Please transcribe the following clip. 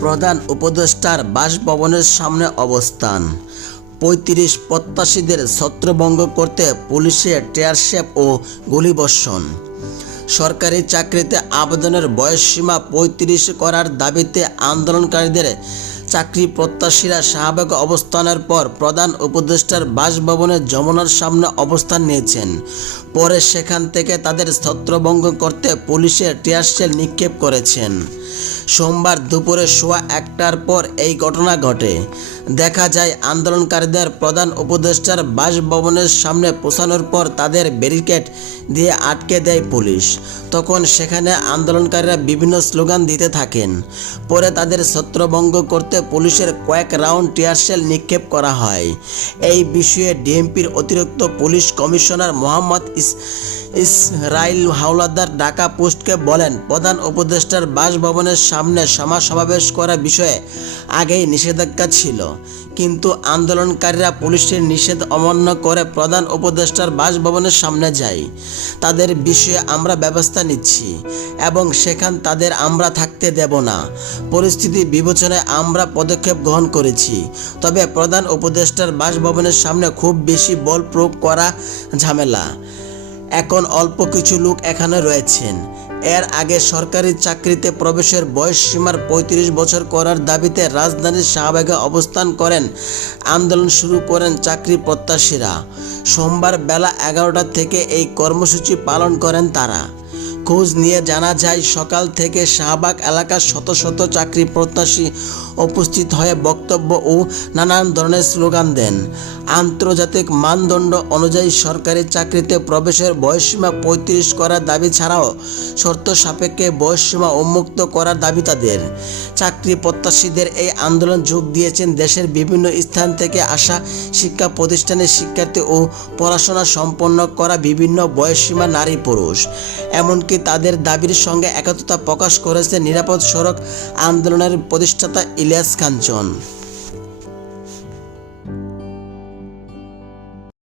প্রধান উপদেষ্টার বাসভবনের সামনে অবস্থান। পঁয়ত্রিশ প্রত্যাশীদের ছত্রভঙ্গ করতে পুলিশের টেয়ারশেপ ও গুলিবর্ষণ। সরকারি চাকরিতে আবেদনের বয়সসীমা পঁয়ত্রিশ করার দাবিতে আন্দোলনকারীদের চাকরি প্রত্যাশীরা শাহবাগ অবস্থানের পর প্রধান উপদেষ্টার বাসভবনের যমুনার সামনে অবস্থান নিয়েছেন। পরে সেখান থেকে তাদের ছত্রভঙ্গ করতে পুলিশের টিয়ারশেল নিক্ষেপ করেছেন। সোমবার দুপুরে সোয়া একটার পর এই ঘটনা ঘটে। দেখা যায় আন্দোলনকারীদের প্রধান উপদেষ্টার বাসভবনের সামনে পৌঁছানোর পর তাদের ব্যারিকেড দিয়ে আটকে দেয় পুলিশ। তখন সেখানে আন্দোলনকারীরা বিভিন্ন স্লোগান দিতে থাকেন। পরে তাদের ছত্রভঙ্গ করতে পুলিশের কয়েক রাউন্ড টিয়ারশেল নিক্ষেপ করা হয়। এই বিষয়ে ডিএমপির অতিরিক্ত পুলিশ কমিশনার মোহাম্মদ ইস, ইসরাইল হাওলাদার ঢাকা পোস্টকে বলেন, প্রধান উপদেষ্টার বাসভবনের সামনে সমাজ সমাবেশ করার বিষয়ে আগেই নিষেধাজ্ঞা ছিল। কিন্তু আন্দোলনকারীরা পুলিশের নিষেধ অমান্য করে প্রধান উপদেষ্টার বাসভবনের সামনে যায়। তাদের বিষয়ে আমরা ব্যবস্থা নিচ্ছি এবং সেখান তাদের আমরা থাকতে দেব না। পরিস্থিতি বিবেচনায় আমরা পদক্ষেপ গ্রহণ করেছি। তবে প্রধান উপদেষ্টার বাসভবনের সামনে খুব বেশি বল প্রয়োগ করা ঝামেলা। এখন অল্প কিছু লোক এখানে রয়েছেন। এর আগে সরকারি চাকরিতে প্রবেশের বয়স সীমার পঁয়ত্রিশ বছর করার দাবিতে রাজধানীর শাহবাগে অবস্থান করেন। আন্দোলন শুরু করেন চাকরি প্রত্যাশীরা। সোমবার বেলা এগারোটা থেকে এই কর্মসূচি পালন করেন তারা। খোঁজ নিয়ে জানা যায়, সকাল থেকে শাহবাগ এলাকার শত শত চাকরি প্রত্যাশী উপস্থিত হয়ে বক্তব্য ও নানান ধরনের স্লোগান দেন। আন্তর্জাতিক মানদণ্ড অনুযায়ী সরকারি চাকরিতে প্রবেশের বয়সসীমা পঁয়ত্রিশ করার দাবি ছাড়াও শর্ত সাপেক্ষে বয়সসীমা উন্মুক্ত করার দাবি তাদের। চাকরি প্রত্যাশীদের এই আন্দোলন যোগ দিয়েছেন দেশের বিভিন্ন স্থান থেকে আসা শিক্ষা প্রতিষ্ঠানের শিক্ষার্থী ও পড়াশোনা সম্পন্ন করা বিভিন্ন বয়সসীমা নারী পুরুষ এমনকি তাদের দাবির সঙ্গে একাত্রতা প্রকাশ করেছে নিরাপদ সড়ক আন্দোলনের প্রতিষ্ঠাতা ইলিয়াস কাঞ্চন